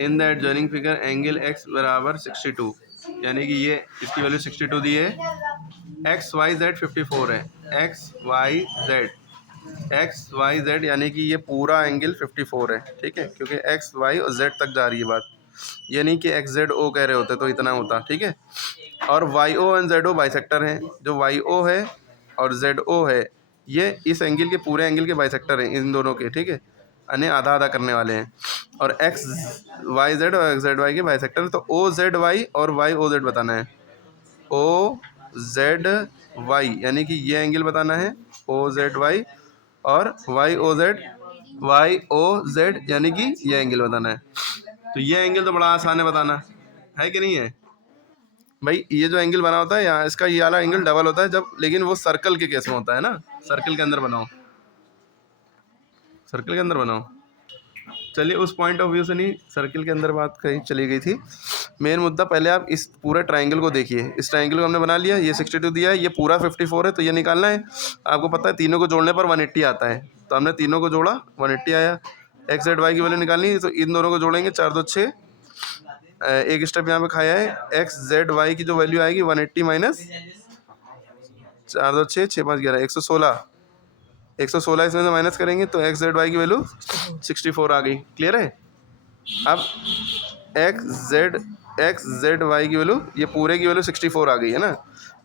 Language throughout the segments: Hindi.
In the adjoining figure angle x बराबर 62, यानी कि ये इसकी वैल्यू 62 दी है, एक्स वाई जेड 54 है, एक्स वाई जेड यानी कि ये पूरा एंगल 54 है, ठीक है, क्योंकि एक्स वाई और जेड तक जा रही है बात, ये नहीं कि एक्स जेड ओ कह रहे होते तो इतना होता, ठीक है। और Y O and Z O bisector हैं, जो वाई ओ है और जेड ओ है ये इस एंगल के पूरे एंगल के बाइसेक्टर हैं, इन दोनों के, ठीक है, यानी आधा आधा करने वाले हैं। और एक्स वाई जेड और एक्स जेड वाई के बाइसेक्टर, तो ओ जेड वाई और वाई ओ जेड बताना है, ओ जेड वाई यानी कि ये एंगल बताना है ओ जेड वाई, और वाई ओ जेड यानी कि ये एंगल बताना है। तो ये एंगल तो बड़ा आसान है बताना, है कि नहीं है भाई। ये जो एंगल बना होता है यहाँ, इसका ये वाला एंगल डबल होता है जब, लेकिन वो सर्कल के केस में होता है ना, सर्कल के अंदर बनाओ, सर्कल के अंदर बनाओ। चलिए उस पॉइंट ऑफ व्यू से नहीं, सर्कल के अंदर बात कही चली गई थी। मेन मुद्दा पहले आप इस पूरे ट्राइंगल को देखिए, इस ट्राइंगल को हमने बना लिया, ये 62 दिया है, ये पूरा 54 है, तो ये निकालना है। आपको पता है तीनों को जोड़ने पर 180 आता है, तो हमने तीनों को जोड़ा 180 आया। एक्स जेड वाई की वैल्यू निकालनी है, तो इन दोनों को जोड़ेंगे, 4 2 6, एक स्टेप यहाँ पे खाया है। एक्स जेड वाई की जो वैल्यू आएगी 180 माइनस 4 2 6 6 5 11 116 इसमें से माइनस करेंगे तो एक्स जेड वाई की वैल्यू 64 आ गई। क्लियर है। अब एक्स जेड वाई की वैल्यू, ये पूरे की वैल्यू 64 आ गई है ना।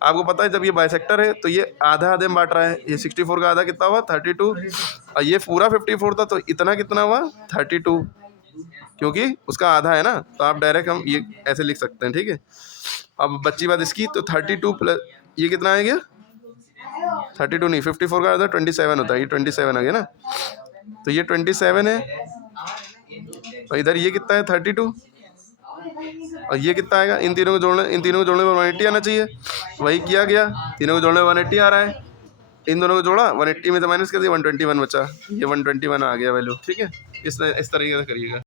आपको पता है जब ये बाइसेक्टर है तो ये आधा आधे में बांट रहा है, ये 64 का आधा कितना हुआ 32, और ये पूरा 54 था, तो इतना कितना हुआ 32, क्योंकि उसका आधा है ना, तो आप डायरेक्ट हम ये ऐसे लिख सकते हैं, ठीक है। अब बच्ची बात इसकी, तो 32 प्लस ये कितना आ गया 32 नहीं 54 का आधा 27 होता है, ये 27 आ गया ना, तो ये 27 है, और इधर ये कितना है 32, और ये कितना आएगा, इन तीनों को जोड़ने पर 180 आना चाहिए, वही किया गया, तीनों को जोड़ने पर 180 आ रहा है, इन दोनों को जोड़ा 180 में से माइनस कर दिया 121 बचा, ये 121 आ गया वैल्यू, ठीक है। इस तरीके से करिएगा।